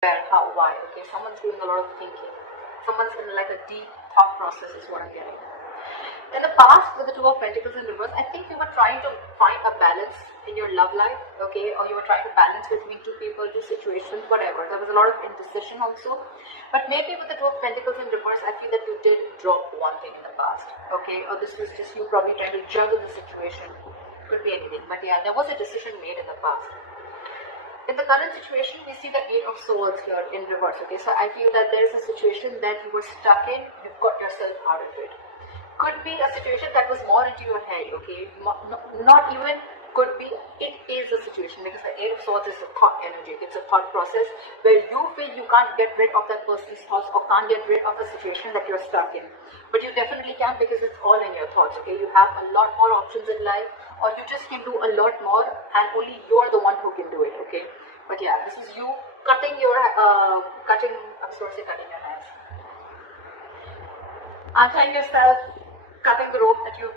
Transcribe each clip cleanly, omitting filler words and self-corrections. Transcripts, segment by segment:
where, how, why. Okay, someone's doing a lot of thinking. Someone's in like a deep thought process is what I'm getting. In the past, with the Two of Pentacles in reverse, I think you were trying to find a balance in your love life, okay, or you were trying to balance between two people, two situations, whatever. There was a lot of indecision also. But maybe with the Two of Pentacles in reverse, I feel that you did drop one thing in the past, okay, or this was just you probably trying to juggle the situation. Could be anything, but yeah, there was a decision made in the past. In the current situation, we see the Eight of Swords here in reverse, okay, so I feel that there is a situation that you were stuck in, you've got yourself out of it. Could be a situation that was more into your head, okay, not even could be, it is a situation, because the Eight of Swords is a thought energy, it's a thought process where you feel you can't get rid of that person's thoughts or can't get rid of a situation that you're stuck in. But you definitely can, because it's all in your thoughts, okay, you have a lot more options in life, or you just can do a lot more and only you're the one who can do it, okay. But yeah, this is you cutting your, cutting your hands. Untying yourself, cutting the rope that you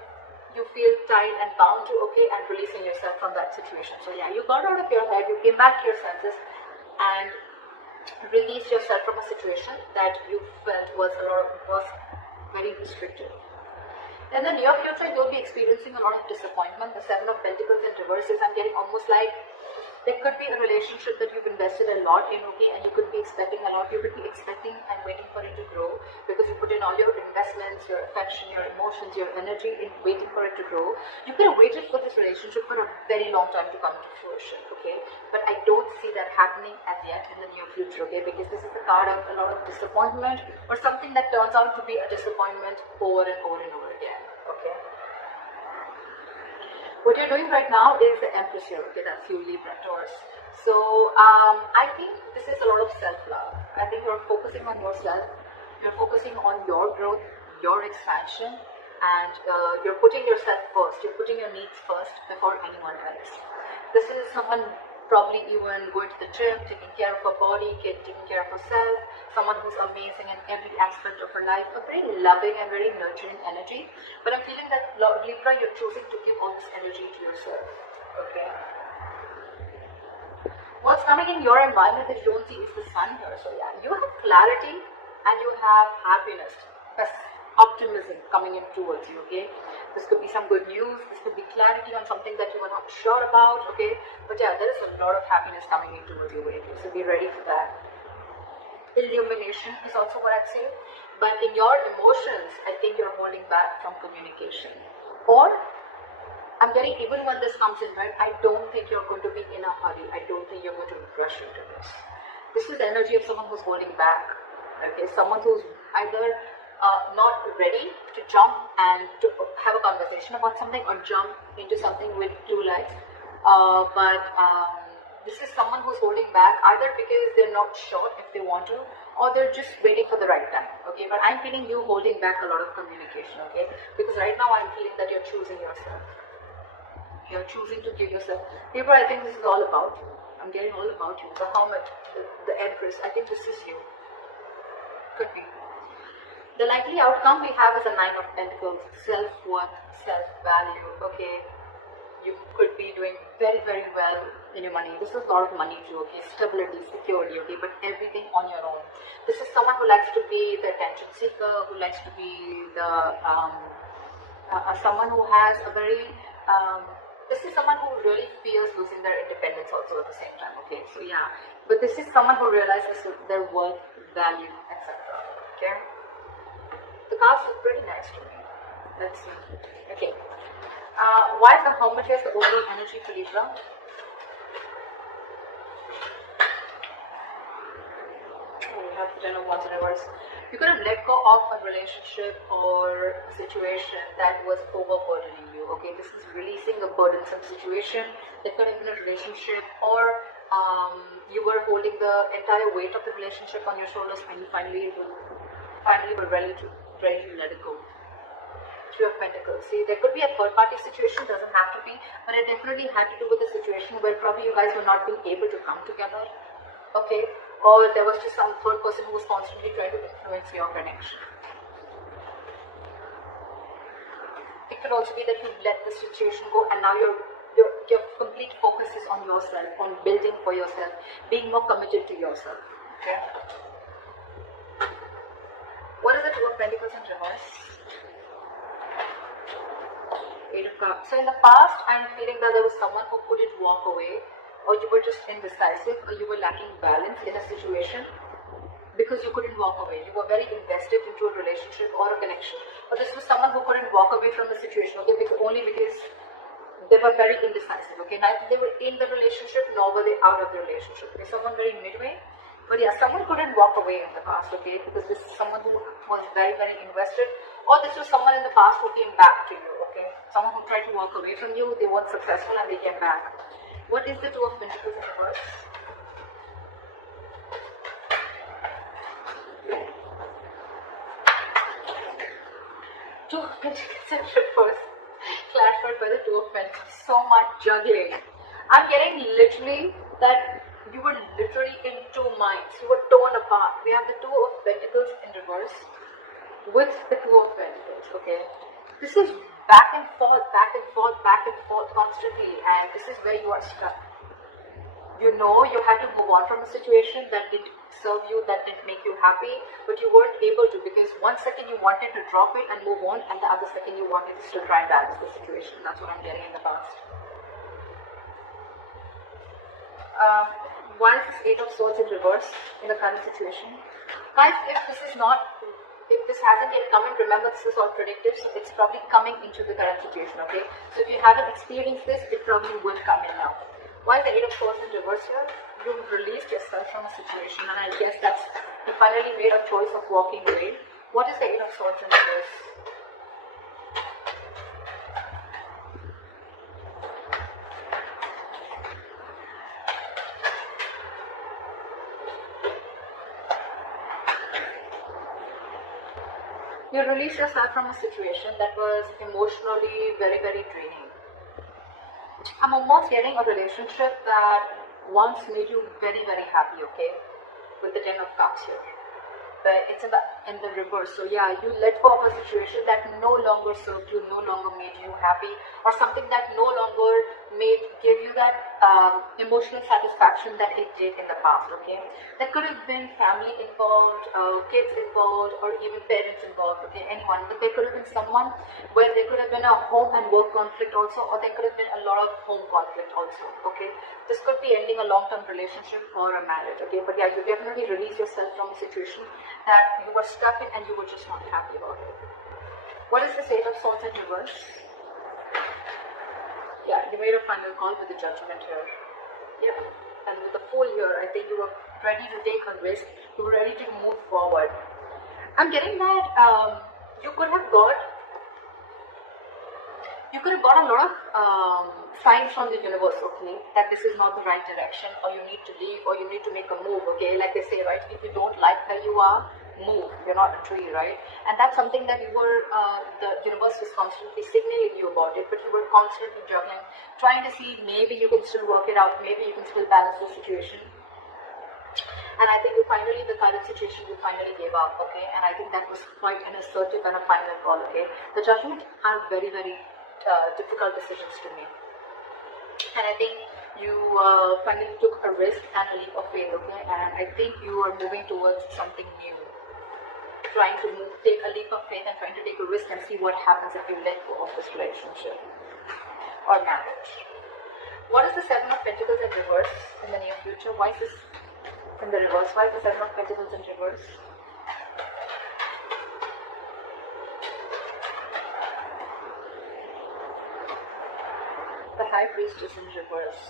feel tied and bound to, okay, and releasing yourself from that situation. So yeah, you got out of your head, you came back to your senses and released yourself from a situation that you felt was very restrictive. In the near future, you'll be experiencing a lot of disappointment. The Seven of Pentacles in reverse is, I'm getting almost like there could be a relationship that you've invested a lot in, okay, and you could be expecting a lot. You could be expecting and waiting for it to grow because you put in all your investments, your affection, your emotions, your energy in waiting for it to grow. You could have waited for this relationship for a very long time to come to fruition, okay, but I don't see that happening as yet in the near future, okay, because this is a card of a lot of disappointment or something that turns out to be a disappointment over and over and over again, okay. What you're doing right now is the Empress here, okay, that's you, Libra, Taurus. So, I think this is a lot of self-love. I think you're focusing on yourself, you're focusing on your growth, your expansion, and you're putting yourself first, you're putting your needs first before anyone else. This is someone probably even going to the gym, taking care of her body, taking care of herself, someone who's amazing in every aspect of her life, a very loving and very nurturing energy. But I'm feeling that Libra, you're choosing to give all this energy to yourself, okay? What's coming in your environment that you don't see is the sun here. So yeah, you have clarity and you have happiness, optimism coming in towards you, okay? This could be some good news, this could be clarity on something that you were not sure about, okay? But yeah, there is a lot of happiness coming in towards you, so be ready for that. Illumination is also what I'd say, but in your emotions, I think you're holding back from communication. Or, I'm getting, even when this comes in, right, I don't think you're going to be in a hurry, I don't think you're going to rush into this. This is the energy of someone who's holding back, okay? Someone who's either not ready to jump and to have a conversation about something or jump into something with two legs. This is someone who's holding back either because they're not sure if they want to or they're just waiting for the right time, okay? But I'm feeling you holding back a lot of communication, okay? Because right now I'm feeling that you're choosing yourself. You're choosing to give yourself. Libra, I think this is all about you. I'm getting all about you. The Hermit, the Empress, I think this is you. Could be. The likely outcome we have is a Nine of Pentacles, self-worth, self-value, okay? You could be doing very, very well in your money. This is a lot of money too, okay? Stability, security, okay? But everything on your own. This is someone who likes to be the attention seeker, who likes to be the, someone who has a very, this is someone who really fears losing their independence also at the same time, okay? So yeah, but this is someone who realizes their worth, value, etc., okay? The cards look pretty nice to me. Let's see. Okay. Why is the Hermit here the overall energy for Libra? We have 10 of Wands in reverse. You could have let go of a relationship or a situation that was overburdening you. Okay, this is releasing a burdensome situation. That could have been a relationship, or you were holding the entire weight of the relationship on your shoulders, and you finally were ready to let it go. Three of Pentacles. See, there could be a third-party situation, doesn't have to be, but it definitely had to do with a situation where probably you guys were not being able to come together, okay? Or there was just some third person who was constantly trying to influence your connection. It could also be that you let the situation go, and now your complete focus is on yourself, on building for yourself, being more committed to yourself. Okay. What is the Two of Pentacles in reverse? Eight of Cups. So in the past, I'm feeling that there was someone who couldn't walk away, or you were just indecisive, or you were lacking balance in a situation because you couldn't walk away. You were very invested into a relationship or a connection. But this was someone who couldn't walk away from the situation, okay, only because they were very indecisive, okay. Neither they were in the relationship nor were they out of the relationship. Okay, someone very midway. But yeah, someone couldn't walk away in the past, okay, because this is someone who was very, very invested, or this was someone in the past who came back to you, okay. Someone who tried to walk away from you, they weren't successful and they came back. What is the Two of Pentacles in reverse? Two of Pentacles in reverse. Clarified by the Two of Pentacles. So much juggling. I'm getting literally that you were literally in two minds. You were torn apart. We have the Two of Pentacles in reverse with the Two of Pentacles, okay? This is back and forth, constantly, and this is where you are stuck. You know you had to move on from a situation that didn't serve you, that didn't make you happy, but you weren't able to, because one second you wanted to drop it and move on, and the other second you wanted to still try and balance the situation. That's what I'm getting in the past. Why is this Eight of Swords in reverse in the current situation? Guys, if this hasn't yet come in, remember this is all predictive, so it's probably coming into the current situation, okay? So if you haven't experienced this, it probably will come in now. Why is the Eight of Swords in reverse here? You've released yourself from a situation, and I guess that's, you finally made a choice of walking away. What is the Eight of Swords in reverse? You released yourself from a situation that was emotionally very, very draining. I'm almost getting a relationship that once made you very, very happy, okay? With the Ten of Cups here. But it's in the reverse. So yeah, you let go of a situation that no longer served you, no longer made you happy, or something that no longer gave you that emotional satisfaction that it did in the past, okay? There could have been family involved, kids involved, or even parents involved, okay, anyone. But there could have been someone where there could have been a home and work conflict also, or there could have been a lot of home conflict also, okay? This could be ending a long-term relationship or a marriage, okay? But yeah, you definitely release yourself from a situation that you were stuck in and you were just not happy about it. What is the Eight of Swords in reverse? Yeah, you made a final call with the Judgment here. Yeah, and with the Fool here, I think you were ready to take a risk, you were ready to move forward. I'm getting that you could have got a lot of signs from the universe, okay, that this is not the right direction, or you need to leave, or you need to make a move, okay, like they say, right, if you don't like where you are, move, you're not a tree, right? And that's something that you were, the universe was constantly signaling you about it, but you were constantly juggling, trying to see maybe you can still work it out, maybe you can still balance the situation. And I think the current situation, you finally gave up, okay, and I think that was quite an assertive and a final call, okay. The Judgment are very, very difficult decisions to make. And I think you finally took a risk and a leap of faith, okay, and I think you are moving towards something new. Trying to take a leap of faith and trying to take a risk and see what happens if you let go of this relationship or marriage. What is the Seven of Pentacles in reverse in the near future? Why is this in the reverse? Why is the Seven of Pentacles in reverse? The High Priestess in reverse.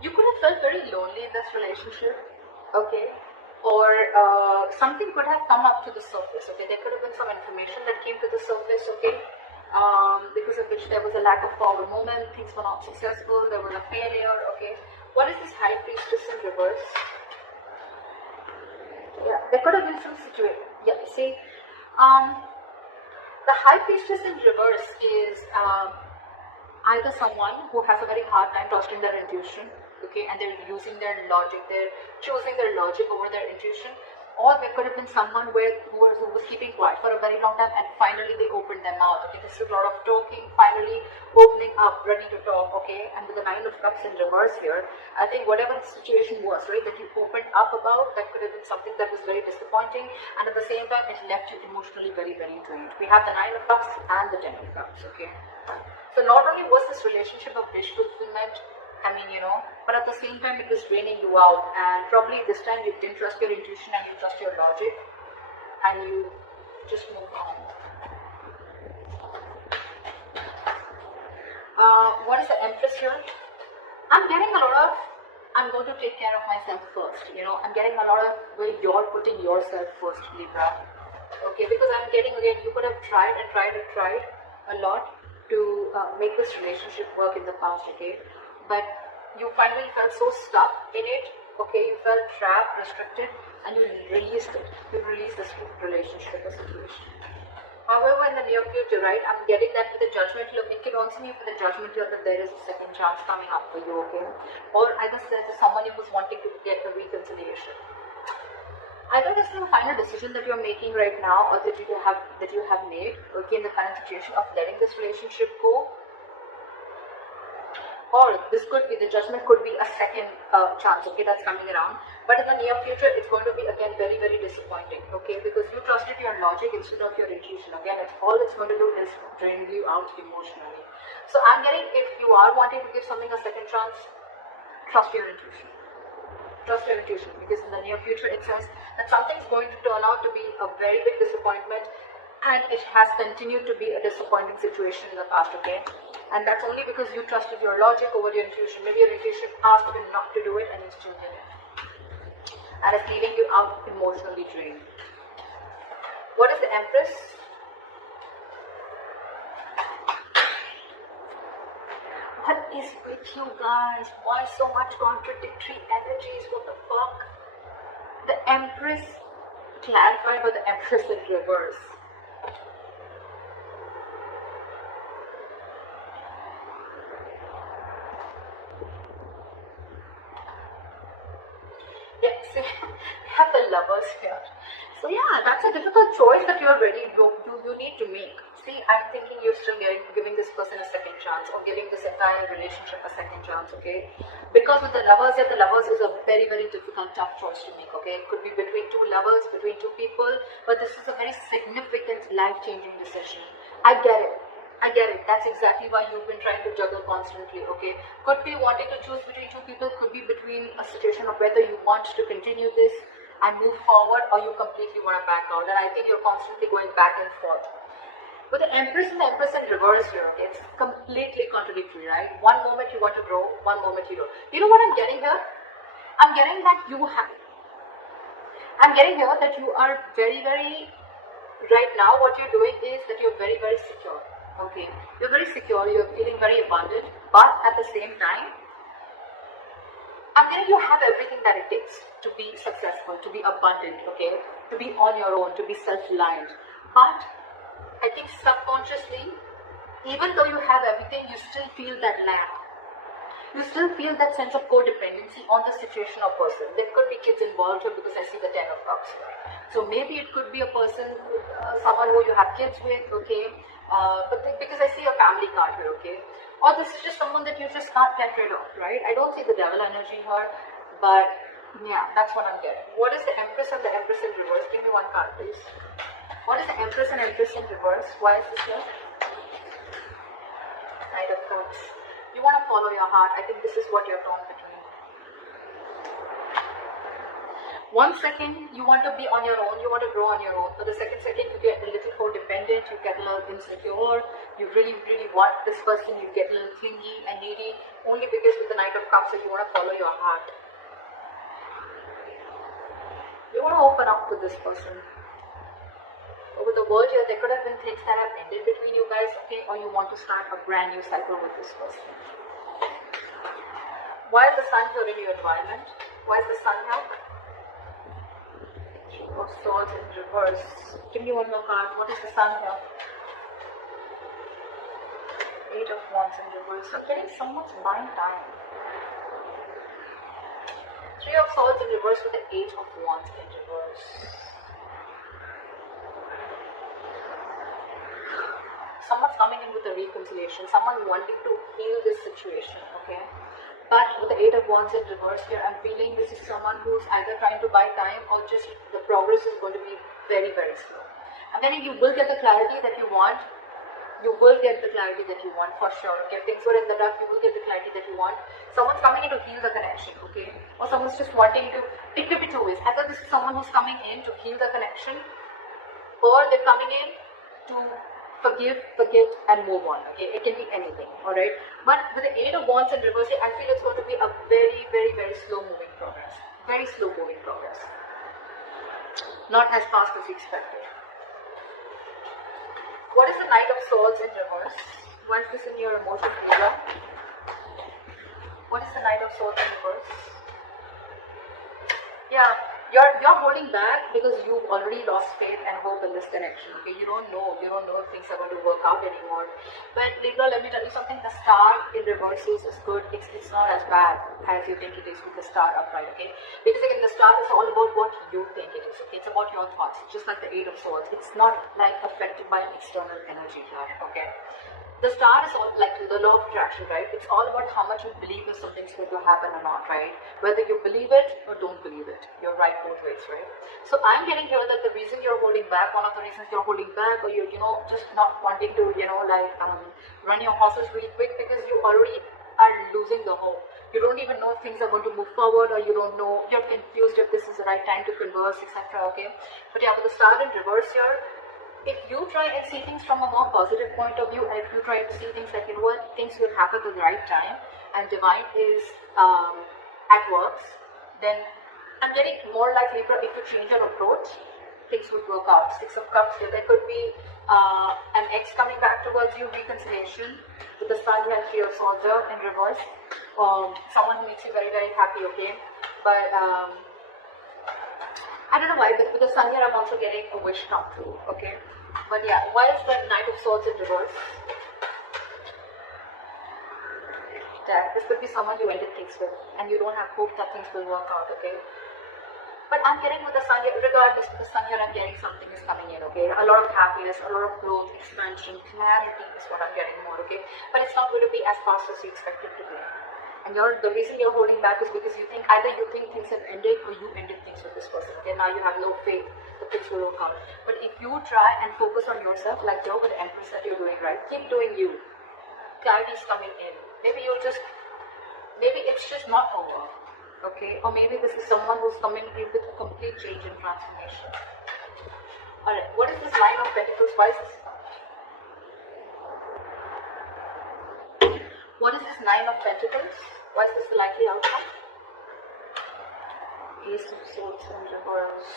You could have felt very lonely in this relationship, okay? Or something could have come up to the surface, okay? There could have been some information that came to the surface, okay? Because of which there was a lack of forward movement, things were not successful, there was a failure, okay? What is this High Priestess in reverse? Yeah, there could have been some situation. Yeah, see, the High Priestess in reverse is either someone who has a very hard time trusting their intuition, okay, and they're using their logic, they're choosing their logic over their intuition, or there could have been someone who was keeping quiet for a very long time and finally they opened their mouth, okay. This is a lot of talking, finally opening up, ready to talk, okay? And with the Nine of Cups in reverse here, I think whatever the situation was, right, that you opened up about, that could have been something that was very disappointing, and at the same time, it left you emotionally very, very drained. We have the Nine of Cups and the Ten of Cups, okay? So not only was this relationship of wish fulfillment, I mean, but at the same time, it was draining you out, and probably this time you didn't trust your intuition and you trust your logic, and you just moved on. What is the Empress here? I'm getting a lot of, I'm going to take care of myself first, I'm getting a lot of where you're putting yourself first, Libra. Okay, because I'm getting, again, you could have tried a lot to make this relationship work in the past, okay? But you finally felt so stuck in it, okay? You felt trapped, restricted, and you released it. You released this relationship or situation. However, in the near future, right, I'm getting that with the Judgment here, make it also me for the Judgment here that there is a second chance coming up for you, okay? Or either there's someone who's wanting to get a reconciliation. Either this is a final decision that you're making right now, or that you have made, okay, in the current situation of letting this relationship go. Or this could be, the Judgment could be a second chance, okay, that's coming around. But in the near future, it's going to be, again, very, very disappointing, okay, because you trusted your logic instead of your intuition. Again, all it's going to do is drain you out emotionally. So I'm getting, if you are wanting to give something a second chance, trust your intuition. Trust your intuition, because in the near future, it says that something's going to turn out to be a very big disappointment, and it has continued to be a disappointing situation in the past, okay? And that's only because you trusted your logic over your intuition. Maybe your intuition asked you not to do it and you still did it. And it's leaving you out emotionally drained. What is the Empress? What is with you guys? Why so much contradictory energies? What the fuck? The Empress clarified by the Empress in reverse. Yes, we have the Lovers here. So yeah, that's a difficult choice that you're ready you need to make. See, I'm thinking you're still giving this person a second chance, or giving this entire relationship a second chance, okay? Because with the Lovers here, the Lovers is a very, very difficult, tough choice to make, okay? It could be between two lovers, between two people, but this is a very significant, life-changing decision. I get it. That's exactly why you've been trying to juggle constantly, okay? Could be wanting to choose between two people, could be between a situation of whether you want to continue this and move forward, or you completely want to back out. And I think you're constantly going back and forth. With the Empress and the Empress in reverse here, okay, it's completely contradictory, right? One moment you want to grow, one moment you don't. You know what I'm getting here? I'm getting that you are very, very, right now what you're doing is that you're very, very secure. Okay, you're very secure, you're feeling very abundant, but at the same time, I'm getting you have everything that it takes to be successful, to be abundant, okay, to be on your own, to be self-reliant. But I think subconsciously, even though you have everything, you still feel that lack. You still feel that sense of codependency on the situation or person. There could be kids involved here because I see the Ten of Cups. So maybe it could be a person, someone who you have kids with, okay, because I see a family card here, okay, or this is just someone that you just can't get rid of, right? I don't see the devil energy here, but yeah, that's what I'm getting. What is the Empress and the Empress in reverse? Give me one card, please. What is the Empress and Empress in reverse? Why is this here? Knight of Cups. You want to follow your heart. I think this is what you're torn between. 1 second, you want to be on your own, you want to grow on your own. But the second you get a little codependent, you get a little insecure, you really, really want this person, you get a little clingy and needy, only because with the Knight of Cups, you want to follow your heart. You want to open up with this person. Over the world here, there could have been things that have ended between you guys, okay, or you want to start a brand new cycle with this person. Why is the Sun here in your environment? Why is the Sun here? Of Swords in reverse. Give me one more card. What is the Sun here? Eight of Wands in reverse. I'm getting someone's mind time. Three of Swords in reverse with the Eight of Wands in reverse. So someone's coming in with a reconciliation, someone wanting to heal this situation, okay? But with the Eight of Wands in reverse here, I'm feeling this is someone who's either trying to buy time or just the progress is going to be very, very slow. And then you will get the clarity that you want. You will get the clarity that you want for sure. Okay, if things were in the dark, you will get the clarity that you want. Someone's coming in to heal the connection, okay? Or someone's just wanting to, it could be two ways. Either this is someone who's coming in to heal the connection, or they're coming in to forgive, forget, and move on, okay? It can be anything, alright? But with the Eight of Wands in reverse, I feel it's going to be a very, very, very slow moving progress. Very slow moving progress. Not as fast as you expected. What is the Knight of Swords in reverse? Why is this in your emotions, Libra? What is the Knight of Swords in reverse? Yeah, you're holding back because you've already lost faith and hope in this connection. Okay, you don't know if things are going to work out anymore. But Libra, let me tell you something. The star in reverses is good. It's not as bad as you think it is with the star upright. Okay, because again, the star is all about what you think it is. Okay, it's about your thoughts. Just like the Eight of Swords, it's not like affected by an external energy here. Okay. The star is all like the law of attraction, right? It's all about how much you believe if something's going to happen or not, right? Whether you believe it or don't believe it. You're right both ways, right? So I'm getting here that the reason you're holding back, one of the reasons you're holding back, or you're, just not wanting to, run your horses really quick because you already are losing the hope. You don't even know if things are going to move forward, or you don't know, you're confused if this is the right time to converse, etc. Okay? But yeah, with the star in reverse here, if you try and see things from a more positive point of view, and if you try to see things like, things will happen at the right time, and divine is at works, then I'm getting more like Libra, if you change your approach, things would work out. Six of Cups here, there could be an ex coming back towards you, reconciliation. With the Sun, you have Three of Swords in reverse. Someone who makes you very, very happy, okay? But I don't know why, but with the Sun here, I'm also getting a wish come true, okay? But yeah, why is the Knight of Swords in reverse? That this could be someone you ended things with, and you don't have hope that things will work out, okay? But I'm getting with the Sun here, regardless of the Sun here, I'm getting something is coming in, okay? A lot of happiness, a lot of growth, expansion, clarity is what I'm getting more, okay? But it's not going to be as fast as you expect it to be. And the reason you're holding back is because you think either you think things have ended or you ended things with this person. Okay, now you have no faith that things will work out. But if you try and focus on yourself, like you're with the Empress that you're doing, right? Keep doing you. Clarity is coming in. Maybe it's just not over. Okay? Or maybe this is someone who's coming in with a complete change and transformation. Alright, what is this Nine of Pentacles? Why is this? What is this Nine of Pentacles? Why is this the likely outcome? Ace of Swords in reverse.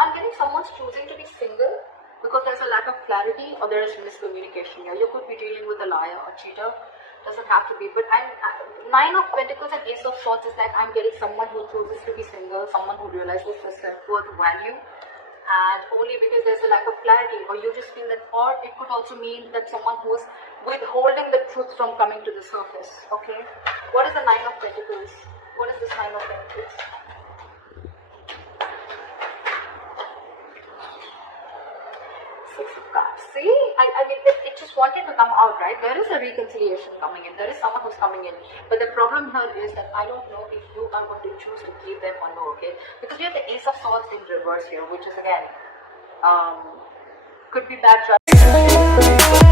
I'm getting someone's choosing to be single because there's a lack of clarity or there is miscommunication here. You could be dealing with a liar or cheater. Doesn't have to be. But Nine of Pentacles and Ace of Swords is like I'm getting someone who chooses to be single, someone who realizes their self-worth value. And only because there's a lack of clarity, or you just feel that, or it could also mean that someone who's withholding the truth from coming to the surface, okay? What is the Nine of Pentacles? What is this Nine of Pentacles? Six of Cups. See, I mean, it just wanted to come out, right? There is a reconciliation coming in. There is someone who's coming in. But the problem here is that I don't know if you are going to choose to keep them or no, okay? Because you have the Ace of Swords in reverse here, which is again, could be bad judgment.